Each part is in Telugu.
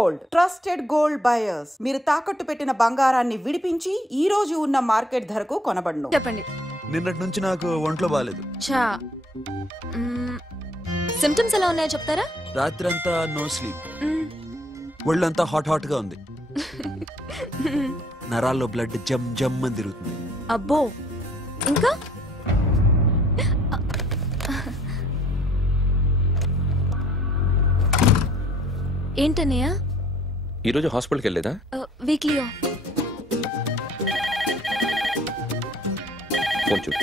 Gold, trusted gold buyers. మీరు తాకట్టు పెట్టిన బంగారాన్ని విడిపించి ఈ రోజు ఉన్న మార్కెట్ ధరకు కొనబడును. చెప్పండి. నిన్నటి నుంచి నాకు ఒంట్లో బాలేదు. చా సిమ్టమ్స్ ఎలా ఉన్నాయో చెప్తారా? రాత్రంతా నో స్లీప్, ఒళ్ళంతా హాట్ గా ఉంది, నరాల్లో బ్లడ్ జమ్ జమ్ అని తిరుగుతుంది. అబ్బో, ఇంకా ఏంటన్నయ్య? ఈరోజు హాస్పిటల్కి వెళ్ళేదా? వీక్లీ ఫోన్ చూడు.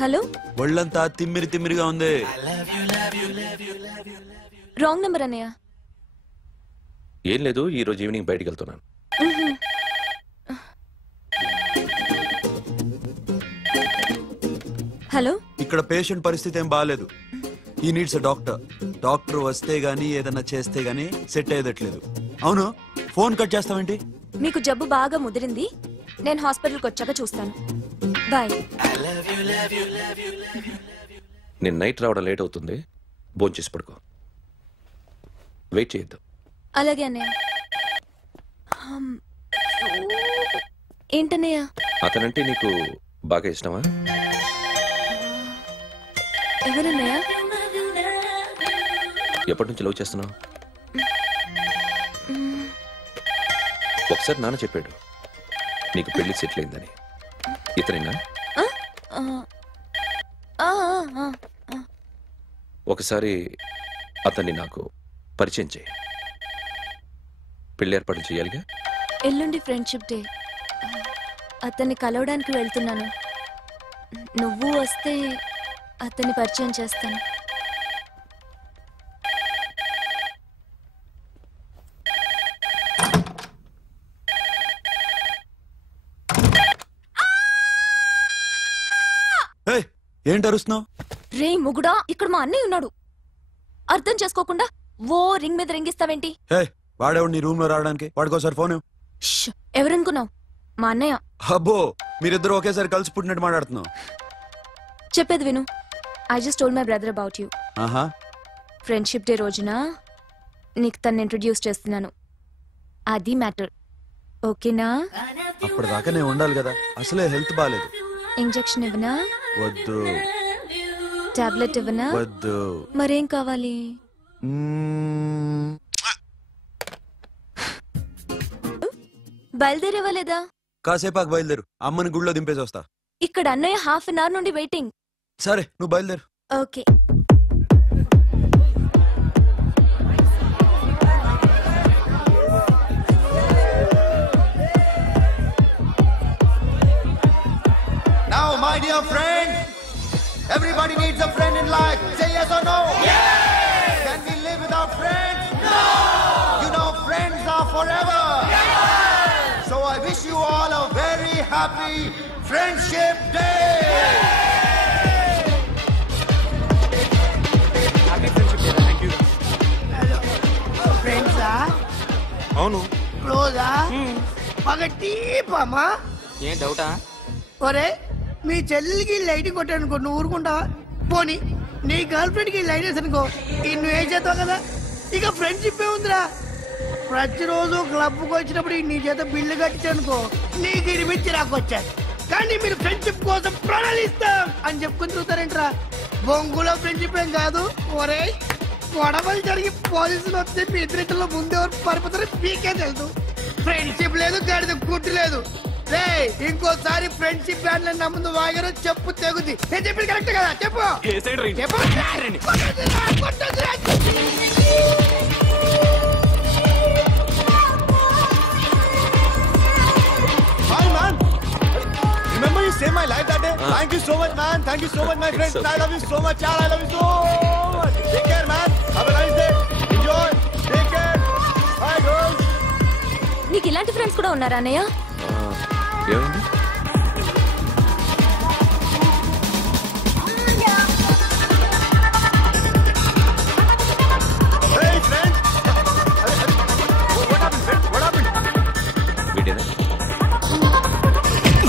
హలో, ఒళ్ళంతా తిమ్మిరిగా ఉంది. రాంగ్ నెంబర్ అన్నయ్య. ఏం లేదు, ఈరోజు ఈవినింగ్ బయటికి వెళ్తున్నాను. హలో, ఇక్కడ పేషెంట్ పరిస్థితి ఏం బాగాలేదు. ఈ నీడ్స్ డాక్టర్. డాక్టర్ వస్తే గానీ ఏదన్నా చేస్తే గానీ సెట్ అయ్యేదట్లేదు. అవును, ఫోన్ కట్ చేస్తావేంటి? మీకు జబ్బు బాగా ముదిరింది, నేను హాస్పిటల్కి వచ్చాక చూస్తాను. బాయ్. నేను నైట్ రావడం లేట్ అవుతుంది, భోంచేసి పడుకో. వెయిట్ చేయొద్దు. అలాగే అన్నయ్య. ఏంటన్నయ్య? అతనంటే నీకు బాగా ఇష్టమా? ఎవరన్నయ్య? ఎప్పటి నుంచి లవ్ చేస్తున్నావు? ఒకసారి నాన్న చెప్పాడు నీకు పెళ్లి సెటిల్ అయిందని. ఇతనేనా? ఒకసారి అతన్ని నాకు పరిచయం చేయి. పెళ్లి ఏర్పాటు చేయాలిగా. ఎల్లుండి ఫ్రెండ్షిప్ డే, అతన్ని కలవడానికి వెళ్తున్నాను. నువ్వు వస్తే అతన్ని పరిచయం చేస్తాను. ఏంటి అరుస్తున్నావు? రే ముగుడా, ఇక్కడ మా అన్నయ్య ఉన్నాడు. అర్థం చేసుకోకుండా ఓ రింగ్ మీద రింగిస్తావేంటి? వాడేవాడు నీ రూమ్ లో రావడానికి? వాడికోసారి ఫోన్. ఎవరనుకున్నావు? మా అన్నయ్య. అబ్బో, మీరిద్దరు ఒకేసారి కలిసి పుట్టినట్టు మాట్లాడుతున్నావు. చెప్పేది విను. I just told my brother about you. Friendship day రోజున నీకు తను ఇంట్రొడ్యూస్ చేస్తున్నాను. అది మ్యాటర్. ఓకేనా? అప్పటిదాకా నేను ఉండాలి కదా, అసలే హెల్త్ బాలేదు. ఇంజెక్షన్ ఇవ్వనా? వద్దు. టాబ్లెట్ ఇవ్వనా? వద్దు. మరేం కావాలి? బయలుదేరేవాలేదా? కాసేపాకు బయలుదేరు, అమ్మని గుళ్ళో దింపేసి వస్తా. ఇక్కడ అన్నయ్య హాఫ్ అన్ అవర్ నుండి వెయిటింగ్. సరే, నువ్వు బయలుదేరు. Okay. Now, my dear friends, everybody needs a friend in life. Say yes or no? Yes! Can we live without friends? No! You know, friends are forever. Yes! So I wish you all a very happy Friendship Day! Happy Friendship Day, thank you. Hello. Friends are? అవును. Close ah? బాగా డీప్ అమ్మా. ఏం డౌటా? ఒరే, మీ చెల్లికి లైటింగ్ కొట్టానుకో, నువ్వు ఊరుకుంటావా? పోనీ నీ గర్ల్ ఫ్రెండ్కి లైట్ వేసి అనుకో, నువ్వు ఏం చేస్తావు కదా. ఇక ఫ్రెండ్షిప్ ఏ ఉందిరా. ప్రతిరోజు క్లబ్కి వచ్చినప్పుడు నీ చేత బిల్లు కట్టించనుకో, నీకు ఇరిమిచ్చి రాకొచ్చాను. కానీ మీరు ఫ్రెండ్షిప్ కోసం ప్రణాళిస్తాం అని చెప్పుకుని చూస్తారేంట్రా? బొంగులో ఫ్రెండ్షిప్ ఏం కాదు. ఒరే, గొడవలు జరిగి పోలీసులు వస్తే మీ ఇద్దరిలో ముందెవరు పరిపోతారో మీకే తెలుసు. ఫ్రెండ్షిప్ లేదు, గడిద గుడ్డు లేదు. ఇంకోసారి ఫ్రెండ్షిప్ బ్యాండ్ నా ముందు వాగారు చెప్పు తెగుద్ది. నేను చెప్పింది కరెక్ట్ కదా? చెప్పు. Hi man, remember you saved my life that day? Thank you so much man, thank you so much my friends. I love you so much yaar, I love you so much. Take care man, have a nice day, enjoy, take care, bye girls. నీకు ఇలాంటి ఫ్రెండ్స్ కూడా ఉన్నారా అన్నయ్య? ఏమైంది? Hey friend, what happened friend? What happened? వీడేనా?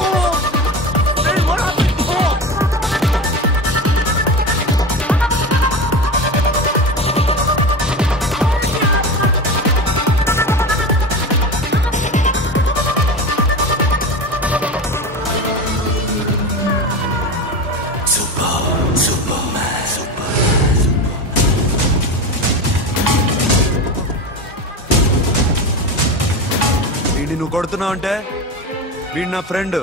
Oh, friend, what happened? Oh. నువ్వు కొడుతున్నావు అంటే వీడు నా ఫ్రెండ్.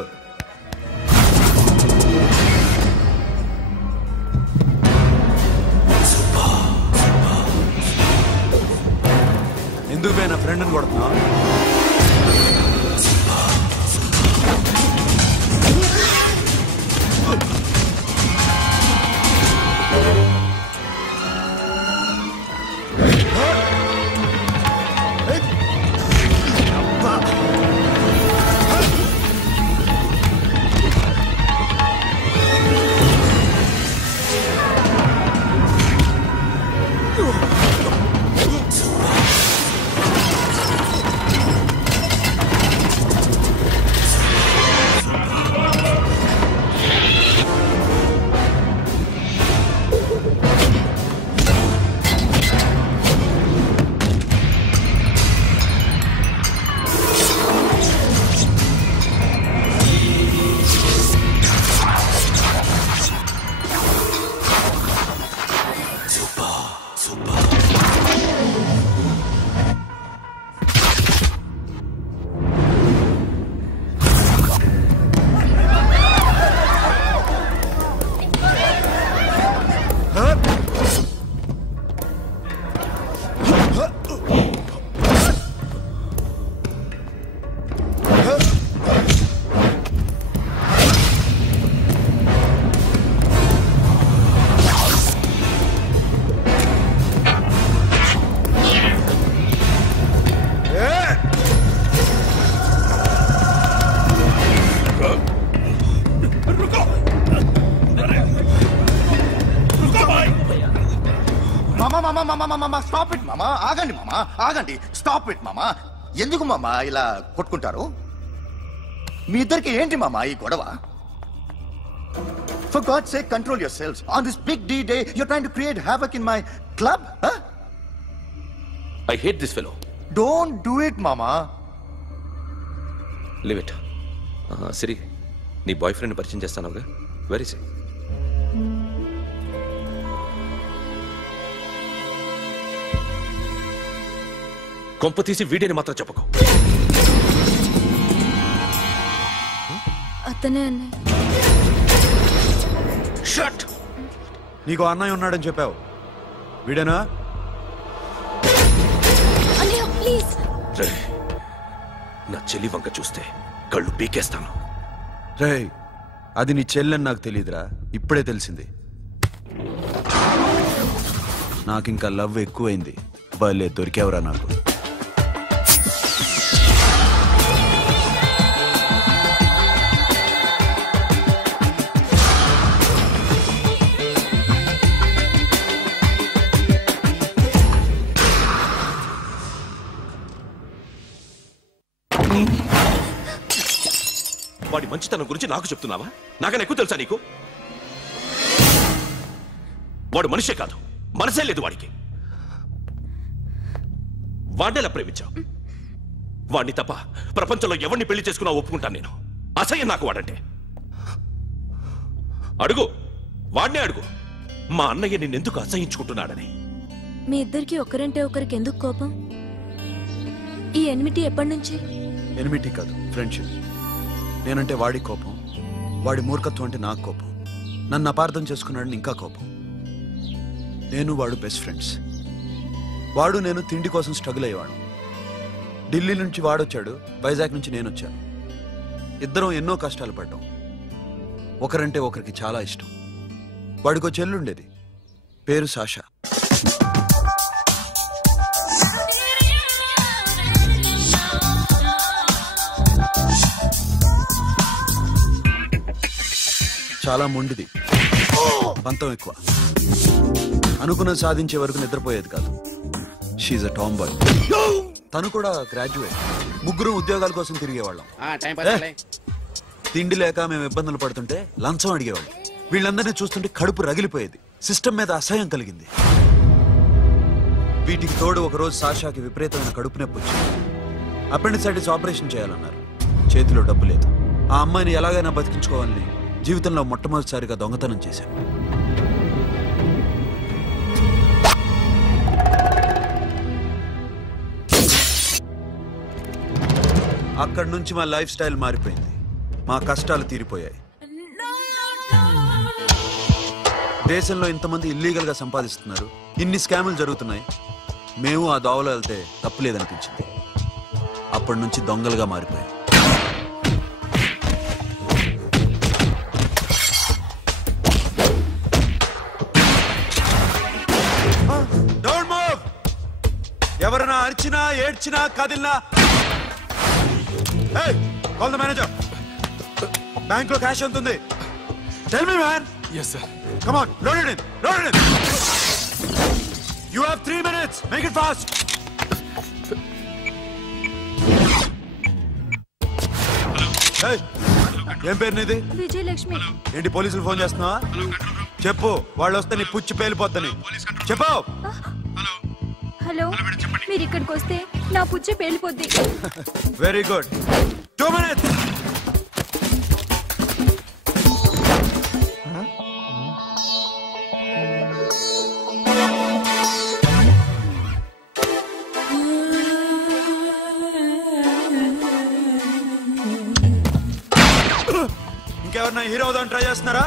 ఎందుకు పోయి నా ఫ్రెండ్ని కొడుతున్నావు? స్టాప్ ఇట్ మామా. ఆగండి మామా, ఆగండి. స్టాప్ ఇట్ మామా. ఎందుకు మామా ఇలా కొట్టుకుంటారు? మీ ఇద్దరికి ఏంటి మామా ఈ గొడవ? For God's sake, control yourselves. On this big D day, you're trying to create havoc in my club? Huh? I hate this fellow. Don't do it, mama. Leave it. Siri, నీ బాయ్ ఫ్రెండ్ పరిచయం చేస్తానుగా. వెరీ సే. కొంప తీసి వీడియోని మాత్రం చెప్పకు. అతనే అన్నయ్య. షట్. నీకు అన్నయ్య ఉన్నాడని చెప్పావు, వీడేనా? అన్నయ్య ప్లీజ్. రే, నా చెల్లి వంక చూస్తే కళ్ళు పీకేస్తాను. రే, అది నీ చెల్లెని నాకు తెలియదురా, ఇప్పుడే తెలిసింది. నాకింకా లవ్ ఎక్కువైంది. భలే దొరికావురా నాకు. వాడి మంచితనం గురించి నాకు చెప్తున్నావా? నాకన్నా ఎక్కువ తెలుసా నీకు? వాడు మనిషే కాదు, మనసే లేదు వాడికి. వాడినేలా ప్రేమించావు? వాడిని తప్ప ప్రపంచంలో ఎవరిని పెళ్లి చేసుకున్నా ఒప్పుకుంటాను నేను. అసహ్యం నాకు వాడంటే. అడుగు, వాడినే అడుగు, మా అన్నయ్య నిన్నెందుకు అసహించుకుంటున్నాడని. మీ ఇద్దరికి ఒకరంటే ఒకరికి ఎందుకు కోపం? ఈ ఎనిమిటీ ఎప్పటి నుంచి? ఎనిమిటీ కాదు, ఫ్రెండ్షిప్. నేనంటే వాడి కోపం, వాడి మూర్ఖత్వం అంటే నాకు కోపం. నన్ను అపార్థం చేసుకున్నాడని ఇంకా కోపం. నేను వాడు బెస్ట్ ఫ్రెండ్స్. వాడు నేను తిండి కోసం స్ట్రగుల్ అయ్యేవాడు. ఢిల్లీ నుంచి వాడొచ్చాడు, వైజాగ్ నుంచి నేను వచ్చాను. ఇద్దరం ఎన్నో కష్టాలు పడ్డాం. ఒకరంటే ఒకరికి చాలా ఇష్టం. వాడికో చెల్లుండేది, పేరు సాషా. చాలా మొండిది, పంతం ఎక్కువ. అనుకున్నది సాధించే వరకు నిద్రపోయేది కాదు. She a tomboy. తను కూడా గ్రాడ్యుయేట్. ముగ్గురు ఉద్యోగాల కోసం తిరిగేవాళ్ళం. తిండి లేక మేము ఇబ్బందులు పడుతుంటే లంచం అడిగేవాళ్ళం. వీళ్ళందరినీ చూస్తుంటే కడుపు రగిలిపోయేది. సిస్టమ్ మీద అసహ్యం కలిగింది. వీటికి తోడు ఒకరోజు సాషాకి విపరీతమైన కడుపు నొప్పి వచ్చింది. అపెండిసైటిస్ ఆపరేషన్ చేయాలన్నారు. చేతిలో డబ్బు లేదు. ఆ అమ్మాయిని ఎలాగైనా బతికించుకోవాలని జీవితంలో మొట్టమొదటిసారిగా దొంగతనం చేశాను. అక్కడి నుంచి మా లైఫ్ స్టైల్ మారిపోయింది. మా కష్టాలు తీరిపోయాయి. దేశంలో ఇంతమంది ఇల్లీగల్ గా సంపాదిస్తున్నారు, ఇన్ని స్కాములు జరుగుతున్నాయి. మేము ఆ దోవలో వెళ్తే తప్పులేదనిపించింది. అప్పటి నుంచి దొంగలుగా మారిపోయాం. ఎవరైనా అరిచినా ఏడ్చినా కదిలినా కాల్ ద మేనేజర్. బ్యాంక్ లో క్యాష్ ఎంత ఉంది? Tell me man. yes sir. Come on, load it in, load it in. You have 3 minutes, make it fast. ఏం పేరు నీది? విజయలక్ష్మి. ఏంటి పోలీసులు ఫోన్ చేస్తున్నావా? చెప్పు, వాళ్ళు వస్తే నీ పుచ్చి పేలిపోద్దని చెప్పు. హలో, మీరు ఇక్కడికి వస్తే నా పుచ్చే పేలిపోద్ది. Very good. 2 minutes. ఇంకెవరన్నా హీరో అవుదాం ట్రై చేస్తున్నారా?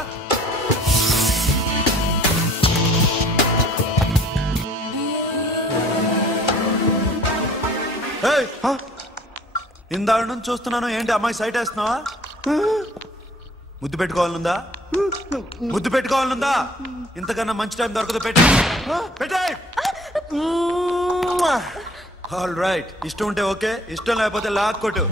ఇందాక నుంచి చూస్తున్నాను, ఏంటి అమ్మాయి సైట్ వేస్తున్నావా? ముద్దు పెట్టుకోవాలనుందా? ముద్దు పెట్టుకోవాలనుందా? ఇంతకన్నా మంచి టైం దొరకదు. పెట్టే. ఆల్ రైట్, ఇష్టం ఉంటే ఓకే, ఇష్టం లేకపోతే లాక్ కొట్టు.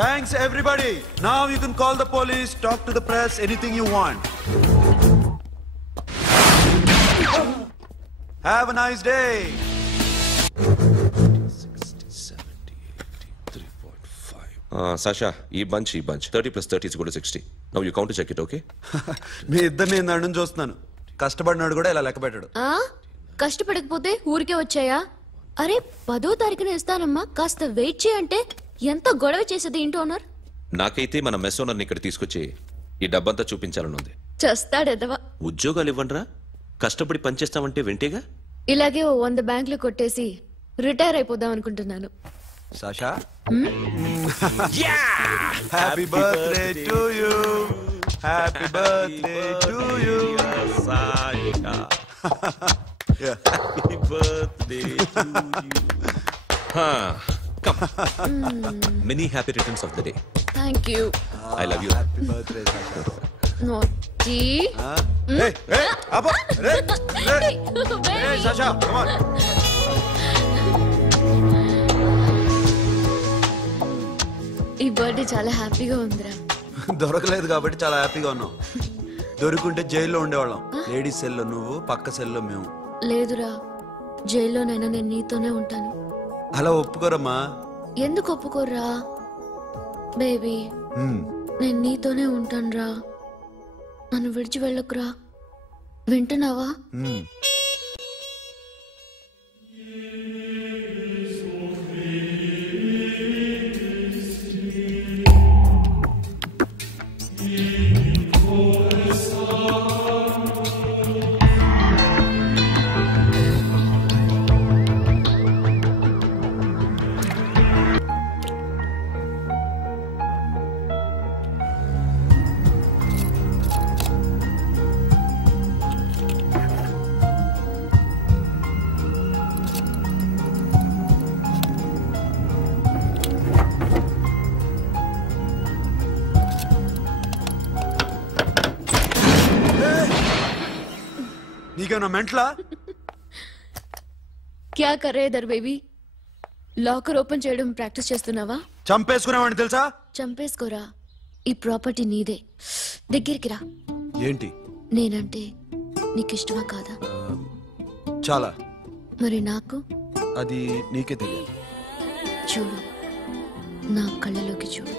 Thanks everybody. Now you can call the police, talk to the press, anything you want. Have a nice day. 60, 70, 80, 3.5. Sasha, ఈ bunch 30 plus 30 is equal to 60. Now you count to check it, okay? మీ ఇద్దరిని నేను నుండి చూస్తున్నాను. కష్టపడినాడు కూడా ఇలా లెక్క పెట్టాడు. కష్టపడకపోతే ఊరికే వచ్చాయా? అరే 10వ తారీఖున ఇస్తానమ్మా, కాస్త వెయిట్ చేయంటే ఎంత గొడవ చేసేది ఇంటి ఓనర్. నాకైతే మన మెస్ ఓనర్ని ఇక్కడ తీసుకొచ్చి ఈ డబ్బంతా చూపించాలని ఉంది. చేస్తాడెదవా. ఉద్యోగాలు ఇవ్వండిరా, కష్టపడి పనిచేస్తామంటే వింటేగా. ఇలాగే 100 బ్యాంకులు కొట్టేసి రిటైర్ అయిపోదాం అనుకుంటున్నాను. Sasha, happy birthday to you, happy birthday to you Sasha, happy birthday to you. Come. Many happy returns of the day. Thank you. I love you. Happy birthday Sasha. Naughty. Hey, Abba, hey, Sasha, come on. ఈ బర్త్డే చాలా హ్యాపీగా ఉందిరా. దొరకలేదు కాబట్టి చాలా హ్యాపీగా ఉన్నాం. దొరుకుంటే జైల్లో ఉండేవాళ్ళం. లేడీస్ సెల్లో నువ్వు, పక్క సెల్లో మేము. లేదురా, జైల్లోనైనా నేను నీతోనే ఉంటాను. అలా ఒప్పుకోరమ్మా. ఎందుకు ఒప్పుకోర్రా బేబీ? నేను నీతోనే ఉంటానురా, నన్ను విడిచి వెళ్ళకురా. వింటున్నావా? నీకేమన్నా మెంట్లా? క్యా కరే దర్ బేబీ? లాకర్ ఓపెన్ చేయడం ప్రాక్టీస్ చేస్తున్నావా? చంపేసుకున్నావని తెలుసా? చంపేసుకోరా, ఈ ప్రాపర్టీ నీదే. దగ్గరికి రా. ఏంటి? నేనంటే నీకు ఇష్టమా కాదా? చాలా. మరి నాకు? అది నీకే తెలియాలి. చూడు, నా కళ్ళలోకి చూడు.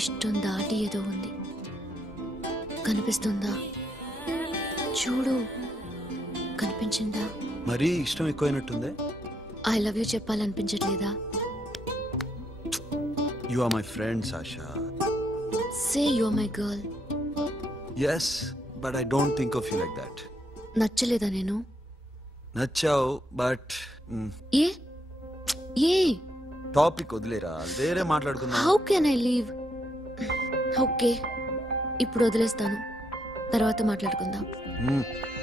ఇష్టం దాటి ఏదో ఉంది, కనిపిస్తుందా? చూడు, కనిపించిందా? మరీ ఇష్టం ఎక్కువైనట్టుందే. ఐ లవ్ యూ చెప్పాలనిపించట్లేదా? You are my friend Sasha. Say you are my girl. Yes, but I don't think of you like that. నచ్చలేదా నేను? నచ్చావు బట్ ఏ ఏ టాపిక్ వదిలేరా, వేరే మాట్లాడుకుందాం. How can I leave? Okay, ఇప్పుడు వదిలేస్తాను, తర్వాత మాట్లాడుకుందాం.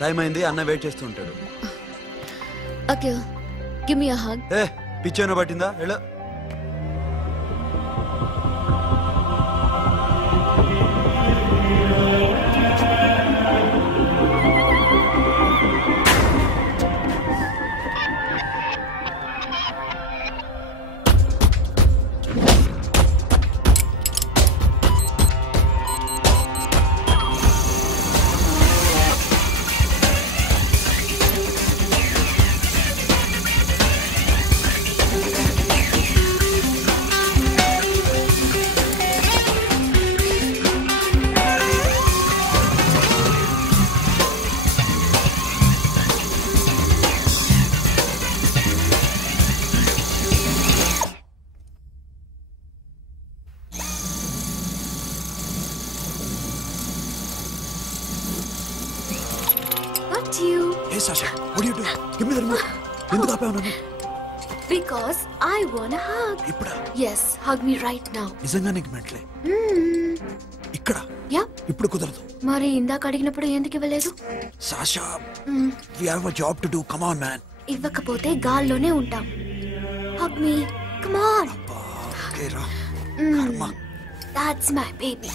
టైం అయింది, అన్న వెయిట్ చేస్తూ ఉంటాడు. Okay, give me a hug. ఏ పిచ్చేనో పట్టిందా? వెళ్ళు. Hey Sasha, what are you doing? Give me the remote. ఎందుకు ఆపావు నన్ను? Because I want a hug. ఇప్పుడా? Yes, hug me right now. నిజంగా నీకు మెంటలే? ఇక్కడ? యా. ఇప్పుడు కుదరదు. మరి ఇందాక అడిగినప్పుడు ఎందుకు ఇవ్వలేదు? Sasha, we have a job to do. Come on man. ఇవ్వకపోతే గాల్లోనే ఉంటాం. Hug me. Come on. Okay రా. కర్మ. That's my baby.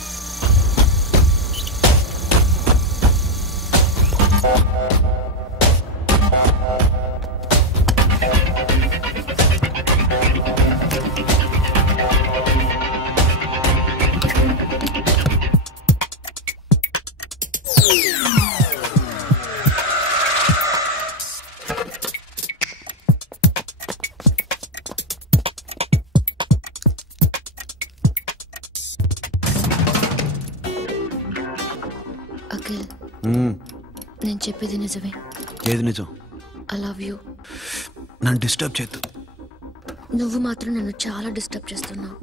అఖిల్, నేను చెప్పేది నిజమే. ఏది నిజం? I love you. నన్ను డిస్టర్బ్ చేయొద్దు. నువ్వు మాత్రం నన్ను చాలా డిస్టర్బ్ చేస్తున్నావు.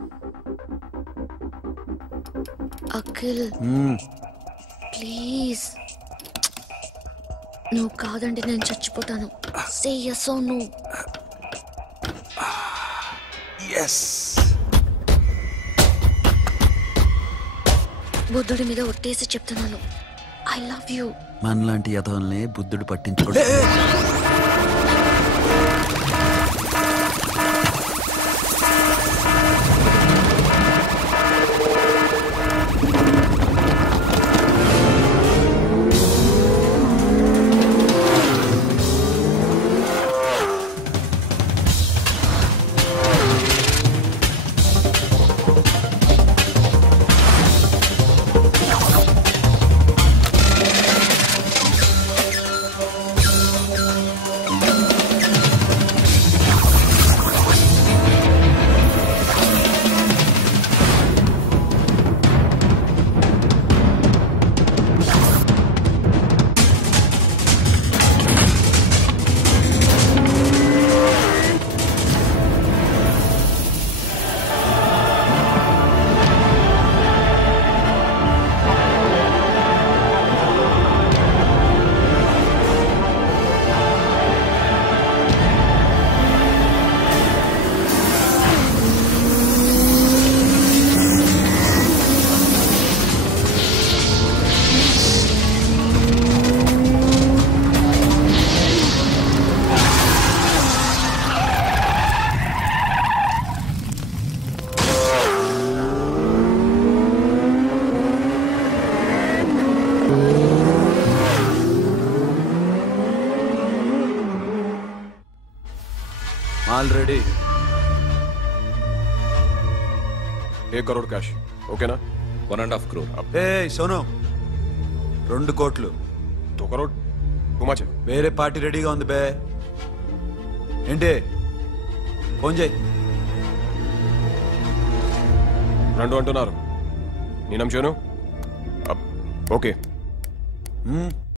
అఖిల్ ప్లీజ్, నువ్వు కాదంటే నేను చచ్చిపోతాను. సే yes or no. yes. బుద్ధుడి మీద ఒట్టేసి చెప్తున్నాను, ఐ లవ్ యూ. మనలాంటి యథోల్ని బుద్ధుడు పట్టించుకోడు. Already 1 crore cash. ఓకేనా? 1.5 crore. ఏ సోను, 2 కోట్లు. 2 crore టూ మచ్. వేరే పార్టీ రెడీగా ఉంది బే. ఏంటి? ఫోన్ చేయి. 2 అంటున్నారు. నేనం చేయను. ఓకే.